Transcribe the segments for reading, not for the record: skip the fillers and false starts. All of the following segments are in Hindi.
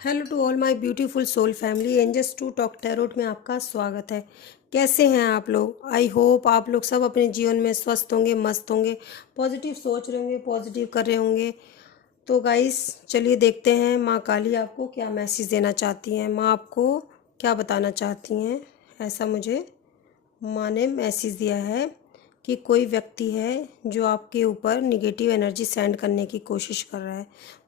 Hello to all my beautiful soul family, angels to talk tarot में आपका स्वागत है। कैसे हैं आप लोग? आई होप आप लोग सब अपने जीवन में स्वस्थ होंगे, मस्त होंगे, पॉजिटिव सोच रहे होंगे, पॉजिटिव कर रहे होंगे। तो गाइस, चलिए देखते हैं माँ काली आपको क्या मैसेज देना चाहती हैं, माँ आपको क्या बताना चाहती हैं। ऐसा मुझे माँ ने मैसेज दिया है कि कोई व्यक्ति है जो आपके ऊपर निगेटिव एनर्जी सेंड करने की कोशिश कर रहा है।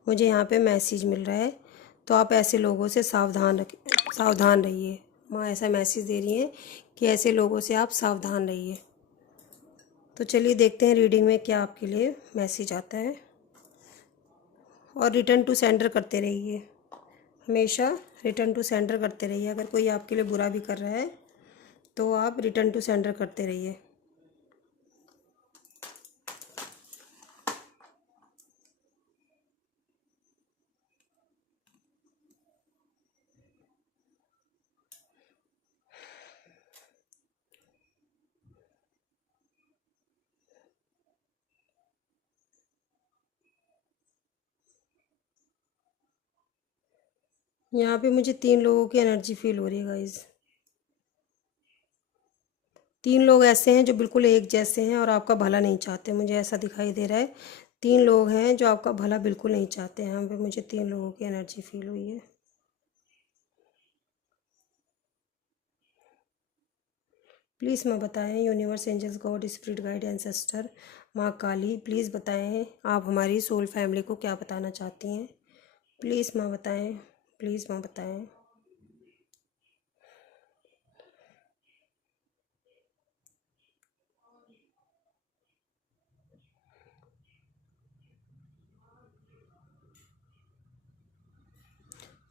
मुझे यहाँ पे मैसेज मिल रहा है, तो आप ऐसे लोगों से सावधान रहिए। माँ ऐसा मैसेज दे रही हैं कि ऐसे लोगों से आप सावधान रहिए। तो चलिए देखते हैं रीडिंग में क्या आपके लिए मैसेज आता है। और रिटर्न टू सेंडर करते रहिए, हमेशा रिटर्न टू सेंडर करते रहिए। अगर कोई आपके लिए बुरा भी कर रहा है तो आप रिटर्न टू सेंडर करते रहिए। यहाँ पे मुझे 3 लोगों की एनर्जी फील हो रही है गाइज। 3 लोग ऐसे हैं जो बिल्कुल एक जैसे हैं और आपका भला नहीं चाहते, मुझे ऐसा दिखाई दे रहा है। 3 लोग हैं जो आपका भला बिल्कुल नहीं चाहते हैं। यहाँ पे मुझे 3 लोगों की एनर्जी फील हुई है। प्लीज़ माँ बताएं, universe, angels, God, spirit guide, ancestor, माँ काली, प्लीज़ बताएं आप हमारी सोल फैमिली को क्या बताना चाहती हैं। प्लीज़ माँ बताएं, प्लीज़ माँ बताएं।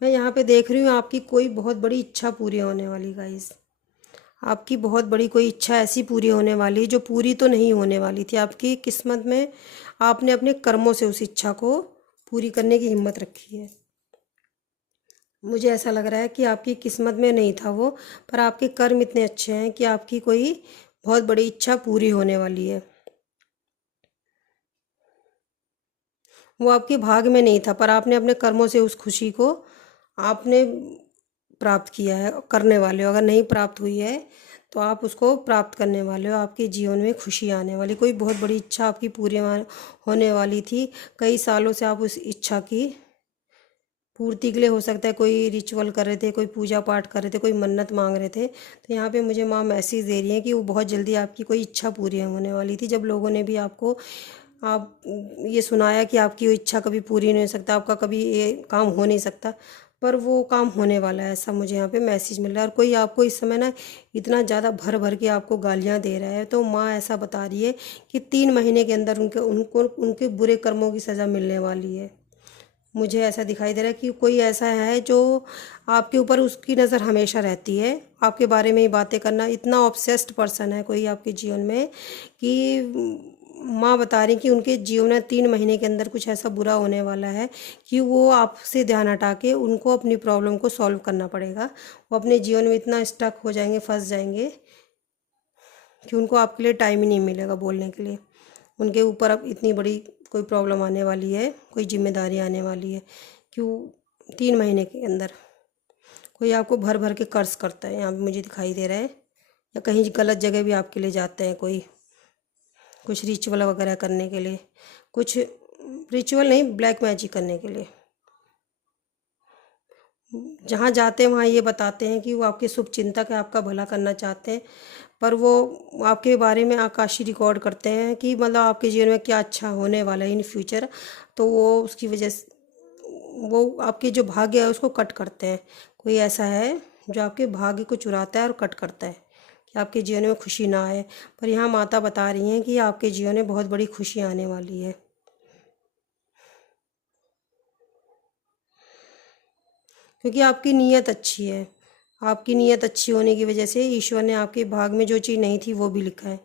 मैं यहाँ पे देख रही हूँ आपकी कोई बहुत बड़ी इच्छा पूरी होने वाली गाइस। आपकी बहुत बड़ी कोई इच्छा ऐसी पूरी होने वाली जो पूरी तो नहीं होने वाली थी आपकी किस्मत में। आपने अपने कर्मों से उस इच्छा को पूरी करने की हिम्मत रखी है। मुझे ऐसा लग रहा है कि आपकी किस्मत में नहीं था वो, पर आपके कर्म इतने अच्छे हैं कि आपकी कोई बहुत बड़ी इच्छा पूरी होने वाली है। वो आपके भाग में नहीं था, पर आपने अपने कर्मों से उस खुशी को आपने प्राप्त किया है, करने वाले हो। अगर नहीं प्राप्त हुई है तो आप उसको प्राप्त करने वाले हो। आपके जीवन में खुशी आने वाली, कोई बहुत बड़ी इच्छा आपकी पूरी होने वाली थी। कई सालों से आप उस इच्छा की पूर्ति के लिए, हो सकता है कोई रिचुअल कर रहे थे, कोई पूजा पाठ कर रहे थे, कोई मन्नत मांग रहे थे। तो यहाँ पे मुझे माँ मैसेज दे रही है कि वो बहुत जल्दी आपकी कोई इच्छा पूरी होने वाली थी। जब लोगों ने भी आपको आप ये सुनाया कि आपकी वो इच्छा कभी पूरी नहीं हो सकता, आपका कभी ये काम हो नहीं सकता, पर वो काम होने वाला है, ऐसा मुझे यहाँ पे मैसेज मिल रहा है। और कोई आपको इस समय ना इतना ज़्यादा भर भर के आपको गालियाँ दे रहा है, तो माँ ऐसा बता रही है कि 3 महीने के अंदर उनके बुरे कर्मों की सज़ा मिलने वाली है। मुझे ऐसा दिखाई दे रहा है कि कोई ऐसा है जो आपके ऊपर, उसकी नज़र हमेशा रहती है, आपके बारे में ही बातें करना। इतना ऑब्सेस्ड पर्सन है कोई आपके जीवन में कि माँ बता रही कि उनके जीवन में 3 महीने के अंदर कुछ ऐसा बुरा होने वाला है कि वो आपसे ध्यान हटा के उनको अपनी प्रॉब्लम को सॉल्व करना पड़ेगा। वो अपने जीवन में इतना स्टक हो जाएंगे, फंस जाएंगे कि उनको आपके लिए टाइम ही नहीं मिलेगा बोलने के लिए। उनके ऊपर अब इतनी बड़ी कोई प्रॉब्लम आने वाली है, कोई जिम्मेदारी आने वाली है कि वो 3 महीने के अंदर कोई आपको भर भर के कर्ज करता है, यहाँ पे मुझे दिखाई दे रहा है। या कहीं गलत जगह भी आपके लिए जाते हैं कोई, कुछ रिचुअल वगैरह करने के लिए, कुछ रिचुअल नहीं, ब्लैक मैजिक करने के लिए। जहाँ जाते हैं वहाँ ये बताते हैं कि वो आपके शुभ चिंतक है, आपका भला करना चाहते हैं, पर वो आपके बारे में आकाशीय रिकॉर्ड करते हैं कि मतलब आपके जीवन में क्या अच्छा होने वाला है इन फ्यूचर। तो वो उसकी वजह से वो आपके जो भाग्य है उसको कट करते हैं। कोई ऐसा है जो आपके भाग्य को चुराता है और कट करता है कि आपके जीवन में खुशी ना आए। पर यहाँ माता बता रही हैं कि आपके जीवन में बहुत बड़ी खुशी आने वाली है, क्योंकि आपकी नीयत अच्छी है। आपकी नीयत अच्छी होने की वजह से ईश्वर ने आपके भाग में जो चीज़ नहीं थी वो भी लिखा है।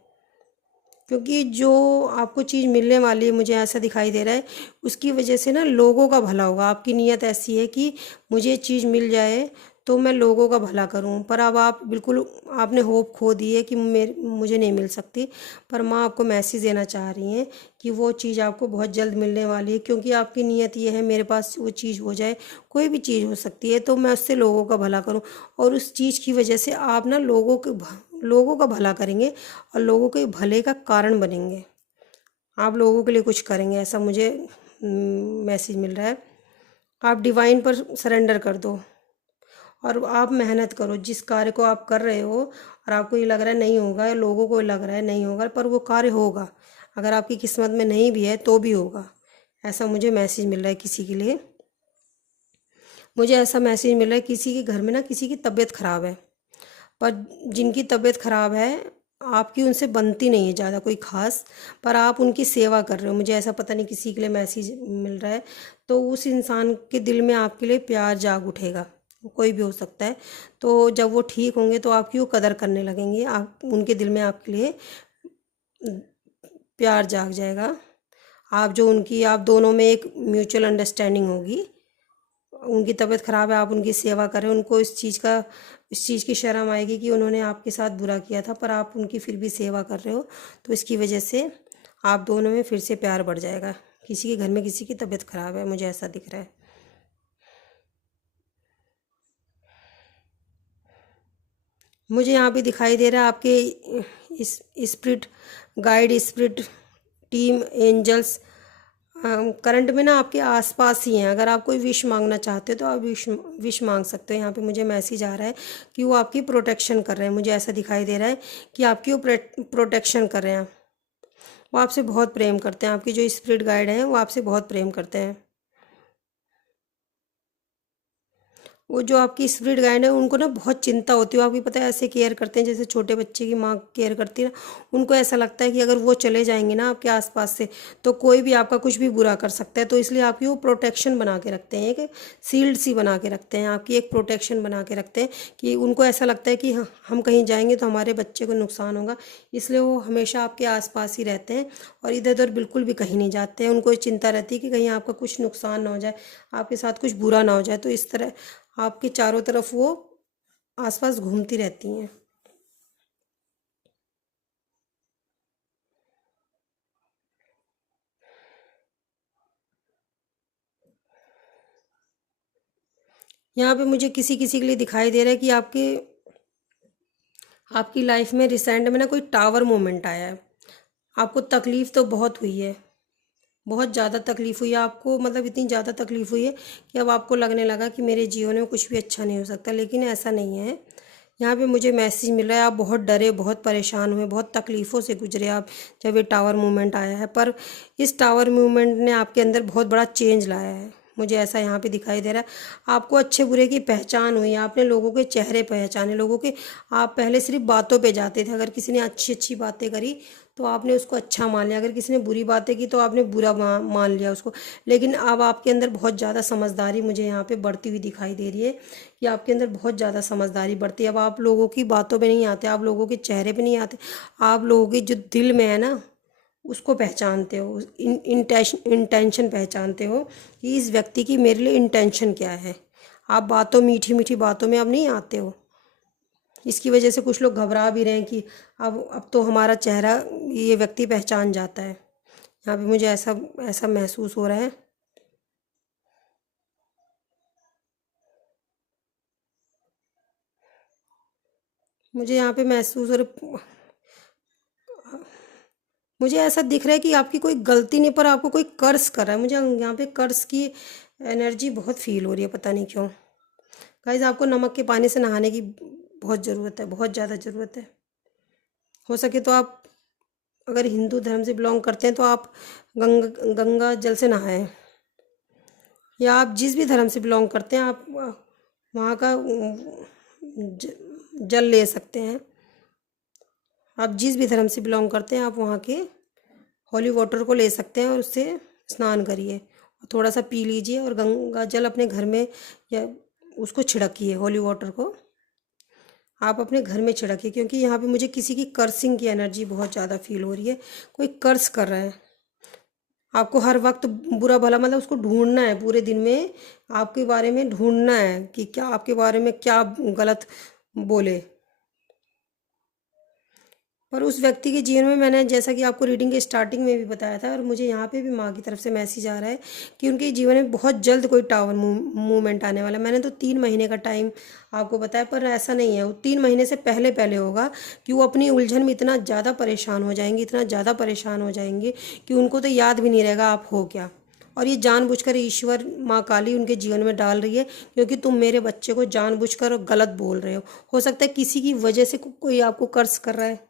क्योंकि जो आपको चीज़ मिलने वाली है, मुझे ऐसा दिखाई दे रहा है, उसकी वजह से ना लोगों का भला होगा। आपकी नीयत ऐसी है कि मुझे चीज़ मिल जाए तो मैं लोगों का भला करूं। पर अब आप बिल्कुल आपने होप खो दी है कि मुझे नहीं मिल सकती। पर माँ आपको मैसेज देना चाह रही हैं कि वो चीज़ आपको बहुत जल्द मिलने वाली है, क्योंकि आपकी नीयत ये है मेरे पास वो चीज़ हो जाए। कोई भी चीज़ हो सकती है, तो मैं उससे लोगों का भला करूं, और उस चीज़ की वजह से आप ना लोगों का भला करेंगे और लोगों के भले का कारण बनेंगे। आप लोगों के लिए कुछ करेंगे, ऐसा मुझे मैसेज मिल रहा है। आप डिवाइन पर सरेंडर कर दो और आप मेहनत करो जिस कार्य को आप कर रहे हो, और आपको ये लग रहा है नहीं होगा, या लोगों को लग रहा है नहीं होगा, पर वो कार्य होगा। अगर आपकी किस्मत में नहीं भी है तो भी होगा। ऐसा मुझे मैसेज मिल रहा है किसी के लिए। मुझे ऐसा मैसेज मिल रहा है किसी के घर में ना किसी की तबीयत खराब है, पर जिनकी तबीयत खराब है आपकी उनसे बनती नहीं है ज़्यादा कोई खास, पर आप उनकी सेवा कर रहे हो। मुझे ऐसा पता नहीं किसी के लिए मैसेज मिल रहा है। तो उस इंसान के दिल में आपके लिए प्यार जाग उठेगा, कोई भी हो सकता है। तो जब वो ठीक होंगे तो आपकी वो कदर करने लगेंगे, आप उनके दिल में आपके लिए प्यार जाग जाएगा। आप जो उनकी आप दोनों में एक म्यूचुअल अंडरस्टैंडिंग होगी। उनकी तबीयत ख़राब है, आप उनकी सेवा कर रहे हो, उनको इस चीज़ की शर्म आएगी कि उन्होंने आपके साथ बुरा किया था, पर आप उनकी फिर भी सेवा कर रहे हो। तो इसकी वजह से आप दोनों में फिर से प्यार बढ़ जाएगा। किसी के घर में किसी की तबीयत ख़राब है, मुझे ऐसा दिख रहा है। मुझे यहाँ पे दिखाई दे रहा है आपके इस spirit guide, spirit team, angels current में ना आपके आसपास ही हैं। अगर आप कोई विश मांगना चाहते हो तो आप विश मांग सकते हो। यहाँ पे मुझे मैसेज आ रहा है कि वो आपकी प्रोटेक्शन कर रहे हैं। मुझे ऐसा दिखाई दे रहा है कि आपकी वो प्रोटेक्शन कर रहे हैं। वो आपसे बहुत प्रेम करते हैं। आपकी जो स्पिरिट गाइड हैं वो आपसे बहुत प्रेम करते हैं। वो जो आपकी स्पिरिट गाइड है उनको ना बहुत चिंता होती है। वो आपकी पता है ऐसे केयर करते हैं जैसे छोटे बच्चे की माँ केयर करती है ना। उनको ऐसा लगता है कि अगर वो चले जाएंगे ना आपके आसपास से तो कोई भी आपका कुछ भी बुरा कर सकता है। तो इसलिए आपकी वो प्रोटेक्शन बना के रखते हैं, एक सील्ड सी बना के रखते हैं, आपकी एक प्रोटेक्शन बना के रखते हैं कि उनको ऐसा लगता है कि हम कहीं जाएंगे तो हमारे बच्चे को नुकसान होगा। इसलिए वो हमेशा आपके आसपास ही रहते हैं और इधर उधर बिल्कुल भी कहीं नहीं जाते हैं। उनको चिंता रहती है कि कहीं आपका कुछ नुकसान ना हो जाए, आपके साथ कुछ बुरा ना हो जाए। तो इस तरह आपके चारों तरफ वो आसपास घूमती रहती हैं। यहाँ पे मुझे किसी किसी के लिए दिखाई दे रहा है कि आपकी लाइफ में रिसेंट में ना कोई टावर मोमेंट आया है। आपको तकलीफ़ तो बहुत हुई है, बहुत ज़्यादा तकलीफ़ हुई है आपको, मतलब इतनी ज़्यादा तकलीफ़ हुई है कि अब आपको लगने लगा कि मेरे जीवन में कुछ भी अच्छा नहीं हो सकता, लेकिन ऐसा नहीं है। यहाँ पे मुझे मैसेज मिल रहा है आप बहुत डरे, बहुत परेशान हुए, बहुत तकलीफ़ों से गुजरे आप जब ये टावर मूवमेंट आया है। पर इस टावर मूवमेंट ने आपके अंदर बहुत बड़ा चेंज लाया है। मुझे ऐसा यहाँ पे दिखाई दे रहा है। आपको अच्छे बुरे की पहचान हुई, आपने लोगों के चेहरे पहचाने, लोगों के आप पहले सिर्फ बातों पे जाते थे। अगर किसी ने अच्छी अच्छी बातें करी तो आपने उसको अच्छा मान लिया, अगर किसी ने बुरी बातें की तो आपने बुरा मान लिया उसको। लेकिन अब आपके अंदर बहुत ज़्यादा समझदारी मुझे यहाँ पे बढ़ती हुई दिखाई दे रही है कि आपके अंदर बहुत ज़्यादा समझदारी बढ़ती है। अब आप लोगों की बातों पे नहीं आते, आप लोगों के चेहरे पे नहीं आते, आप लोगों के जो दिल में है ना उसको पहचानते हो, इंटेंशन पहचानते हो कि इस व्यक्ति की मेरे लिए इंटेंशन क्या है। आप बातों मीठी मीठी बातों में अब नहीं आते हो। इसकी वजह से कुछ लोग घबरा भी रहे हैं कि अब तो हमारा चेहरा ये व्यक्ति पहचान जाता है। यहाँ पे मुझे ऐसा ऐसा महसूस हो रहा है। मुझे यहाँ पे महसूस हो रहा, मुझे ऐसा दिख रहा है कि आपकी कोई गलती नहीं पर आपको कोई कर्ज कर रहा है। मुझे यहाँ पे कर्ज की एनर्जी बहुत फील हो रही है, पता नहीं क्यों। गाइस आपको नमक के पानी से नहाने की बहुत ज़रूरत है, बहुत ज़्यादा ज़रूरत है। हो सके तो आप अगर हिंदू धर्म से बिलोंग करते हैं तो आप गंगा जल से नहाएं, या आप जिस भी धर्म से बिलोंग करते हैं आप वहाँ का जल ले सकते हैं। आप जिस भी धर्म से बिलोंग करते हैं आप वहाँ के हॉली वाटर को ले सकते हैं और उससे स्नान करिए और थोड़ा सा पी लीजिए, और गंगा जल अपने घर में या उसको छिड़किए, हॉली वाटर को आप अपने घर में छिड़किए। क्योंकि यहाँ पे मुझे किसी की कर्सिंग की एनर्जी बहुत ज़्यादा फील हो रही है, कोई कर्स कर रहा है। आपको हर वक्त बुरा भला मतलब उसको ढूंढना है, पूरे दिन में आपके बारे में ढूंढना है कि क्या आपके बारे में क्या गलत बोले। पर उस व्यक्ति के जीवन में, मैंने जैसा कि आपको रीडिंग के स्टार्टिंग में भी बताया था, और मुझे यहाँ पे भी माँ की तरफ से मैसेज आ रहा है कि उनके जीवन में बहुत जल्द कोई टावर मूवमेंट आने वाला है। मैंने तो 3 महीने का टाइम आपको बताया, पर ऐसा नहीं है, वो 3 महीने से पहले पहले होगा कि वो अपनी उलझन में इतना ज़्यादा परेशान हो जाएंगे, इतना ज़्यादा परेशान हो जाएंगे कि उनको तो याद भी नहीं रहेगा आप हो क्या। और ये जानबूझकर ईश्वर माँ काली उनके जीवन में डाल रही है, क्योंकि तुम मेरे बच्चे को जानबूझकर और गलत बोल रहे हो सकता है किसी की वजह से कोई आपको कर्ज कर रहा है,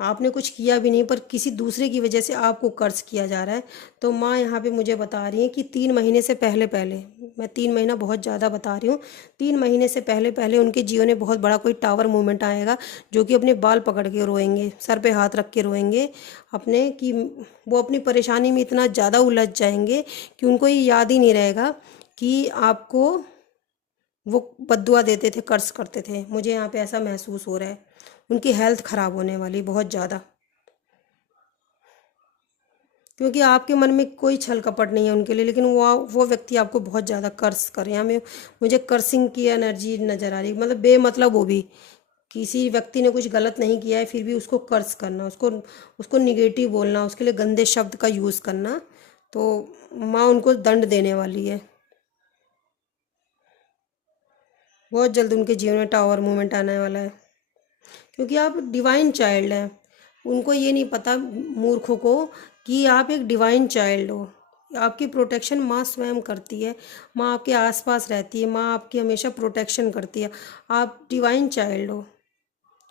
आपने कुछ किया भी नहीं पर किसी दूसरे की वजह से आपको कर्ज किया जा रहा है। तो माँ यहाँ पे मुझे बता रही है कि 3 महीने से पहले पहले, मैं 3 महीना बहुत ज़्यादा बता रही हूँ, 3 महीने से पहले पहले उनके जीवन में बहुत बड़ा कोई टावर मूवमेंट आएगा, जो कि अपने बाल पकड़ के रोएंगे, सर पे हाथ रख के रोएंगे अपने, कि वो अपनी परेशानी में इतना ज़्यादा उलझ जाएंगे कि उनको ये याद ही नहीं रहेगा कि आपको वो बद्दुआ देते थे, कर्ज करते थे। मुझे यहाँ पे ऐसा महसूस हो रहा है, उनकी हेल्थ खराब होने वाली बहुत ज़्यादा, क्योंकि आपके मन में कोई छल कपट नहीं है उनके लिए, लेकिन वो व्यक्ति आपको बहुत ज़्यादा कर्ज कर रहे हैं। हमें मुझे कर्सिंग की एनर्जी नज़र आ रही है, मतलब बेमतलब, वो भी किसी व्यक्ति ने कुछ गलत नहीं किया है फिर भी उसको कर्ज करना, उसको उसको निगेटिव बोलना, उसके लिए गंदे शब्द का यूज़ करना। तो माँ उनको दंड देने वाली है, बहुत जल्द उनके जीवन में टावर मूवमेंट आने वाला है, क्योंकि आप डिवाइन चाइल्ड हैं। उनको ये नहीं पता मूर्खों को कि आप एक डिवाइन चाइल्ड हो। आपकी प्रोटेक्शन माँ स्वयं करती है, माँ आपके आसपास रहती है, माँ आपकी हमेशा प्रोटेक्शन करती है। आप डिवाइन चाइल्ड हो,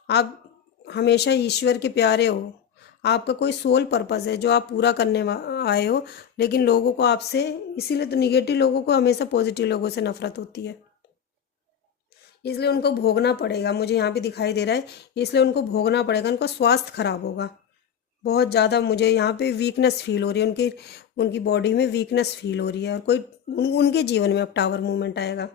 आप हमेशा ईश्वर के प्यारे हो। आपका कोई सोल पर्पस है जो आप पूरा करने आए हो, लेकिन लोगों को आपसे, इसीलिए तो निगेटिव लोगों को हमेशा पॉजिटिव लोगों से नफरत होती है, इसलिए उनको भोगना पड़ेगा। मुझे यहाँ पे दिखाई दे रहा है, इसलिए उनको भोगना पड़ेगा, उनका स्वास्थ्य खराब होगा बहुत ज़्यादा। मुझे यहाँ पे वीकनेस फील हो रही है, उनकी उनकी बॉडी में वीकनेस फील हो रही है, और कोई उनके जीवन में अब टावर मूवमेंट आएगा।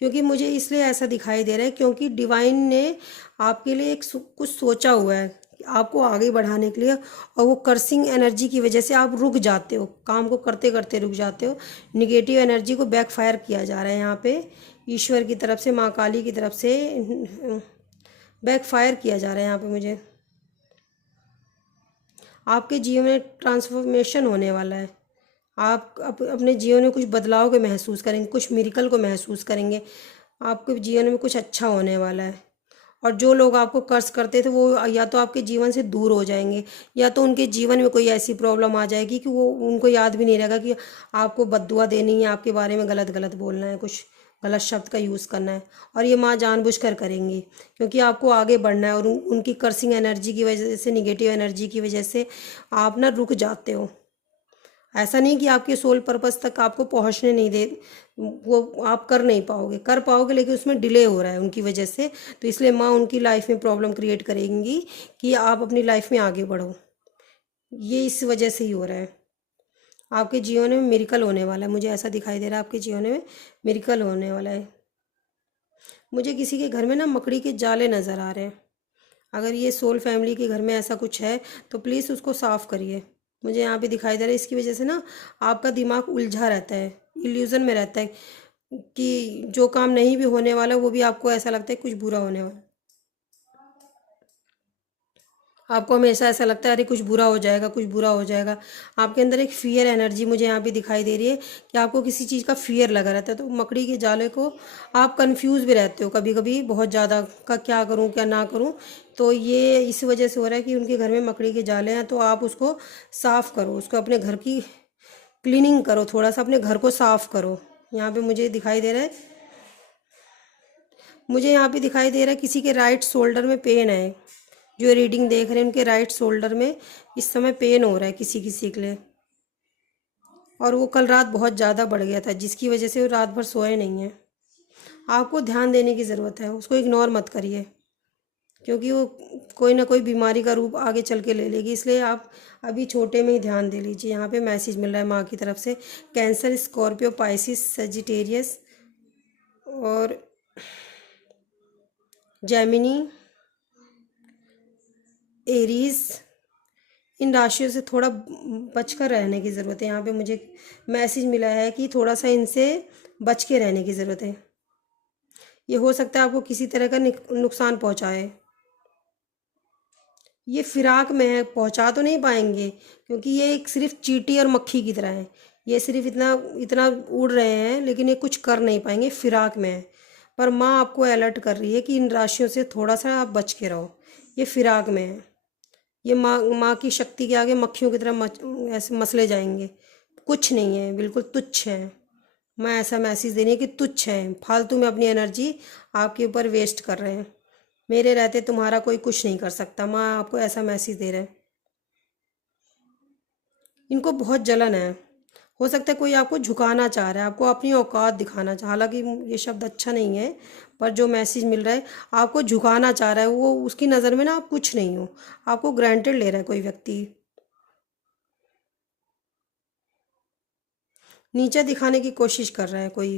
क्योंकि मुझे इसलिए ऐसा दिखाई दे रहा है क्योंकि डिवाइन ने आपके लिए एक कुछ सोचा हुआ है आपको आगे बढ़ाने के लिए, और वो कर्सिंग एनर्जी की वजह से आप रुक जाते हो, काम को करते करते रुक जाते हो। निगेटिव एनर्जी को बैकफायर किया जा रहा है यहाँ पे, ईश्वर की तरफ से, माँ काली की तरफ से बैकफायर किया जा रहा है यहाँ पे मुझे। आपके जीवन में ट्रांसफॉर्मेशन होने वाला है, आप अपने जीवन में कुछ बदलाव को महसूस करेंगे, कुछ मिरेकल को महसूस करेंगे, आपके जीवन में कुछ अच्छा होने वाला है। और जो लोग आपको कर्ज करते थे वो या तो आपके जीवन से दूर हो जाएंगे, या तो उनके जीवन में कोई ऐसी प्रॉब्लम आ जाएगी कि वो उनको याद भी नहीं रहेगा कि आपको बद्दुआ देनी है, आपके बारे में गलत गलत बोलना है, कुछ गलत शब्द का यूज़ करना है। और ये माँ जानबूझकर करेंगी, क्योंकि आपको आगे बढ़ना है, और उनकी कर्सिंग एनर्जी की वजह से, निगेटिव एनर्जी की वजह से आप ना रुक जाते हो। ऐसा नहीं कि आपके सोल पर्पस तक आपको पहुंचने नहीं दे, वो आप कर नहीं पाओगे, कर पाओगे, लेकिन उसमें डिले हो रहा है उनकी वजह से। तो इसलिए माँ उनकी लाइफ में प्रॉब्लम क्रिएट करेंगी कि आप अपनी लाइफ में आगे बढ़ो, ये इस वजह से ही हो रहा है। आपके जीवन में मिरेकल होने वाला है, मुझे ऐसा दिखाई दे रहा है आपके जीवन में मिरेकल होने वाला है। मुझे किसी के घर में ना मकड़ी के जाले नज़र आ रहे हैं। अगर ये सोल फैमिली के घर में ऐसा कुछ है तो प्लीज़ उसको साफ़ करिए। मुझे यहाँ पे दिखाई दे रहा है, इसकी वजह से ना आपका दिमाग उलझा रहता है, इल्यूज़न में रहता है, कि जो काम नहीं भी होने वाला वो भी आपको ऐसा लगता है कुछ बुरा होने वाला। आपको हमेशा ऐसा लगता है अरे कुछ बुरा हो जाएगा, कुछ बुरा हो जाएगा। आपके अंदर एक फ़ियर एनर्जी मुझे यहाँ पे दिखाई दे रही है कि आपको किसी चीज़ का फ़ियर लगा रहता है। तो मकड़ी के जाले को आप कंफ्यूज भी रहते हो कभी कभी बहुत ज़्यादा, का क्या करूँ क्या ना करूँ। तो ये इस वजह से हो रहा है कि उनके घर में मकड़ी के जाले हैं, तो आप उसको साफ़ करो, उसको अपने घर की क्लीनिंग करो, थोड़ा सा अपने घर को साफ़ करो। यहाँ पे मुझे दिखाई दे रहा है, मुझे यहाँ पे दिखाई दे रहा है किसी के राइट शोल्डर में पेन है। जो रीडिंग देख रहे हैं उनके राइट शोल्डर में इस समय पेन हो रहा है किसी किसी के लिए, और वो कल रात बहुत ज़्यादा बढ़ गया था जिसकी वजह से वो रात भर सोए नहीं हैं। आपको ध्यान देने की ज़रूरत है, उसको इग्नोर मत करिए, क्योंकि वो कोई ना कोई बीमारी का रूप आगे चल के ले लेगी, इसलिए आप अभी छोटे में ही ध्यान दे लीजिए। यहाँ पे मैसेज मिल रहा है माँ की तरफ से, कैंसर, स्कॉर्पियो, पाइसिस, सजिटेरियस और जेमिनी, एरीज, इन राशियों से थोड़ा बचकर रहने की ज़रूरत है। यहाँ पे मुझे मैसेज मिला है कि थोड़ा सा इनसे बच के रहने की ज़रूरत है। ये हो सकता है आपको किसी तरह का नुकसान पहुँचाए। ये फिराक में है, पहुँचा तो नहीं पाएंगे क्योंकि ये एक सिर्फ चींटी और मक्खी की तरह है। ये सिर्फ इतना इतना उड़ रहे हैं लेकिन ये कुछ कर नहीं पाएंगे, फिराक में है। पर माँ आपको अलर्ट कर रही है कि इन राशियों से थोड़ा सा आप बच के रहो, ये फिराक में है। ये माँ की शक्ति के आगे मक्खियों की तरह ऐसे मसले जाएंगे। कुछ नहीं है, बिल्कुल तुच्छ है। मैं ऐसा मैसेज दे रही हूँ कि तुच्छ है, फालतू में अपनी एनर्जी आपके ऊपर वेस्ट कर रहे हैं। मेरे रहते तुम्हारा कोई कुछ नहीं कर सकता, माँ आपको ऐसा मैसेज दे रहे हैं। इनको बहुत जलन है। हो सकता है कोई आपको झुकाना चाह रहा है, आपको अपनी औकात दिखाना चाह, हालांकि ये शब्द अच्छा नहीं है, पर जो मैसेज मिल रहा है आपको झुकाना चाह रहा है। वो उसकी नज़र में ना आप कुछ नहीं हो, आपको ग्रांटेड ले रहा है कोई व्यक्ति, नीचे दिखाने की कोशिश कर रहा है कोई।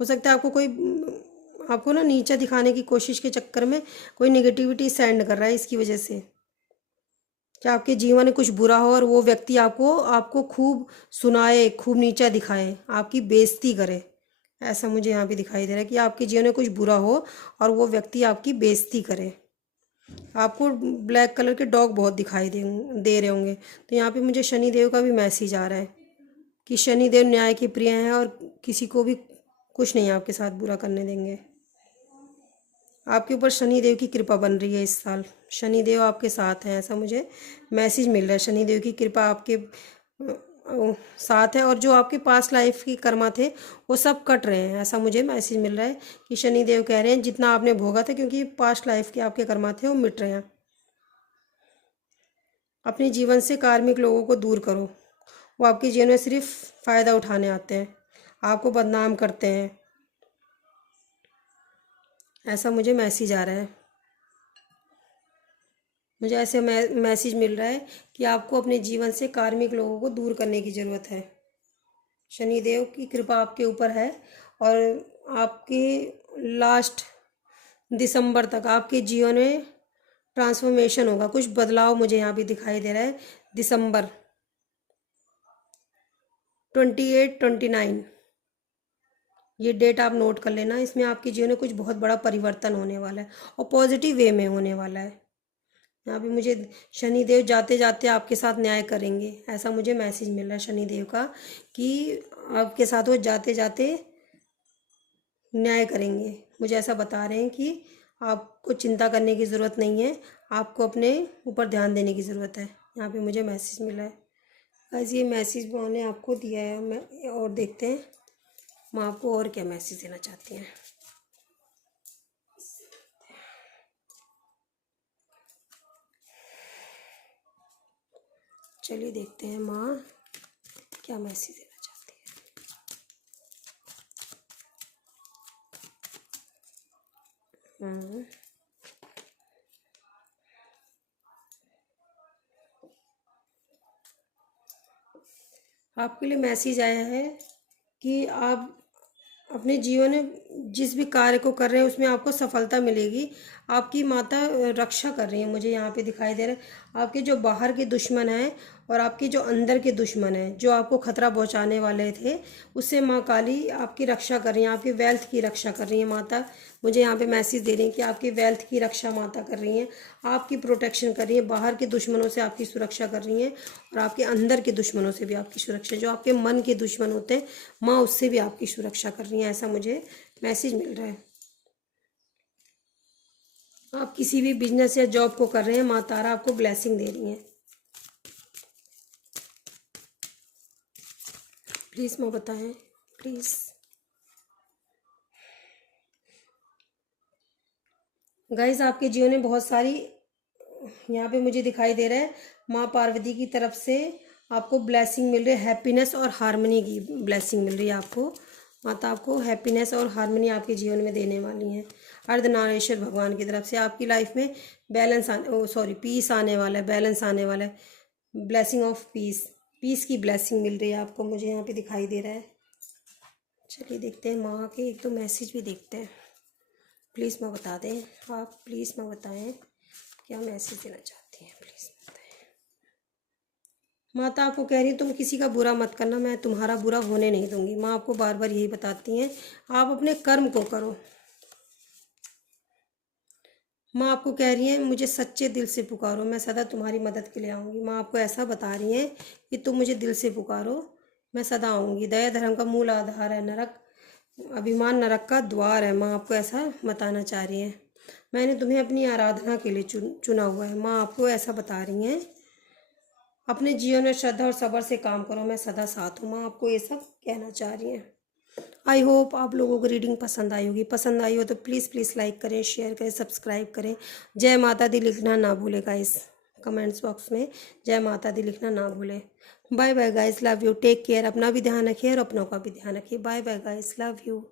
हो सकता है आपको कोई आपको ना नीचे दिखाने की कोशिश के चक्कर में कोई नेगेटिविटी सेंड कर रहा है, इसकी वजह से कि आपके जीवन में कुछ बुरा हो और वो व्यक्ति आपको आपको खूब सुनाए, खूब नीचा दिखाए, आपकी बेइज्जती करे। ऐसा मुझे यहाँ पे दिखाई दे रहा है कि आपके जीवन में कुछ बुरा हो और वो व्यक्ति आपकी बेइज्जती करे। आपको ब्लैक कलर के डॉग बहुत दिखाई दे रहे होंगे। तो यहाँ पे मुझे शनिदेव का भी मैसेज आ रहा है कि शनिदेव न्याय के प्रिय हैं और किसी को भी कुछ नहीं आपके साथ बुरा करने देंगे। आपके ऊपर शनिदेव की कृपा बन रही है इस साल, शनिदेव आपके साथ हैं, ऐसा मुझे मैसेज मिल रहा है। शनिदेव की कृपा आपके साथ है और जो आपके पास्ट लाइफ की कर्मा थे वो सब कट रहे हैं, ऐसा मुझे मैसेज मिल रहा है कि शनिदेव कह रहे हैं जितना आपने भोगा था, क्योंकि पास्ट लाइफ के आपके कर्मा थे वो मिट रहे हैं। अपने जीवन से कार्मिक लोगों को दूर करो, वो आपके जीवन में सिर्फ फ़ायदा उठाने आते हैं, आपको बदनाम करते हैं, ऐसा मुझे मैसेज आ रहा है। मुझे ऐसे मैसेज मिल रहा है कि आपको अपने जीवन से कार्मिक लोगों को दूर करने की ज़रूरत है। शनिदेव की कृपा आपके ऊपर है और आपके लास्ट दिसंबर तक आपके जीवन में ट्रांसफॉर्मेशन होगा, कुछ बदलाव मुझे यहाँ भी दिखाई दे रहा है। दिसंबर 28-29 ये डेट आप नोट कर लेना, इसमें आपके जीवन में कुछ बहुत बड़ा परिवर्तन होने वाला है और पॉजिटिव वे में होने वाला है। यहाँ भी मुझे शनिदेव जाते जाते आपके साथ न्याय करेंगे, ऐसा मुझे मैसेज मिल रहा है शनिदेव का कि आपके साथ वो जाते जाते न्याय करेंगे। मुझे ऐसा बता रहे हैं कि आपको चिंता करने की ज़रूरत नहीं है, आपको अपने ऊपर ध्यान देने की ज़रूरत है। यहाँ पे मुझे मैसेज मिला है। गाइस ये मैसेज माँ ने आपको दिया है, मैं और देखते हैं माँ आपको और क्या मैसेज देना चाहती हैं। चलिए देखते हैं माँ क्या मैसेज देना चाहती है। आपके लिए मैसेज आया है कि आप अपने जीवन में जिस भी कार्य को कर रहे हैं उसमें आपको सफलता मिलेगी। आपकी माता रक्षा कर रही है, मुझे यहाँ पे दिखाई दे रहा है। आपके जो बाहर के दुश्मन हैं और आपके जो अंदर के दुश्मन हैं जो आपको खतरा पहुँचाने वाले थे, उससे माँ काली आपकी रक्षा कर रही हैं, आपकी वेल्थ की रक्षा कर रही है माता। मुझे यहाँ पे मैसेज दे रही हैं कि आपकी वेल्थ की रक्षा माता कर रही हैं, आपकी प्रोटेक्शन कर रही है, बाहर के दुश्मनों से आपकी सुरक्षा कर रही हैं और आपके अंदर के दुश्मनों से भी आपकी सुरक्षा, जो आपके मन के दुश्मन होते हैं माँ उससे भी आपकी सुरक्षा कर रही हैं, ऐसा मुझे मैसेज मिल रहा है। आप किसी भी बिजनेस या जॉब को कर रहे हैं, माँ तारा आपको ब्लेसिंग दे रही हैं। प्लीज़ माँ बताएं, प्लीज़। गाइस आपके जीवन में बहुत सारी, यहाँ पे मुझे दिखाई दे रहा है माँ पार्वती की तरफ से आपको ब्लेसिंग मिल रही है, हैप्पीनेस और हार्मनी की ब्लेसिंग मिल रही है आपको। माता आपको हैप्पीनेस और हार्मनी आपके जीवन में देने वाली हैं। अर्धनारीश्वर भगवान की तरफ से आपकी लाइफ में बैलेंस पीस आने वाला है, बैलेंस आने वाला है, ब्लेसिंग ऑफ पीस, पीस की ब्लेसिंग मिल रही है आपको, मुझे यहाँ पे दिखाई दे रहा है। चलिए देखते हैं माँ के एक तो मैसेज भी देखते हैं। प्लीज़ माँ बता दें, आप प्लीज़ माँ बताएं क्या मैसेज देना चाहती हैं, प्लीज़ बताएं। माता आपको कह रही है तुम किसी का बुरा मत करना, मैं तुम्हारा बुरा होने नहीं दूंगी। माँ आपको बार बार यही बताती हैं, आप अपने कर्म को करो। माँ आपको कह रही है मुझे सच्चे दिल से पुकारो, मैं सदा तुम्हारी मदद के लिए आऊँगी। माँ आपको ऐसा बता रही हैं कि तुम मुझे दिल से पुकारो, मैं सदा आऊँगी। दया धर्म का मूल आधार है, नरक अभिमान नरक का द्वार है। माँ आपको ऐसा बताना चाह रही हैं। मैंने तुम्हें अपनी आराधना के लिए चुना हुआ है। माँ आपको ऐसा बता रही हैं, अपने जीवन में श्रद्धा और सब्र से काम करो, मैं सदा साथ हूँ। माँ आपको ये सब कहना चाह रही हैं। आई होप आप लोगों को रीडिंग पसंद आई होगी। पसंद आई हो तो प्लीज़ प्लीज़ लाइक करें, शेयर करें, सब्सक्राइब करें। जय माता दी लिखना ना भूलें गाइस, कमेंट्स बॉक्स में जय माता दी लिखना ना भूलें। Bye bye guys, love you, take care, अपना भी ध्यान रखिए और अपनों का भी ध्यान रखिए। Bye bye guys, love you.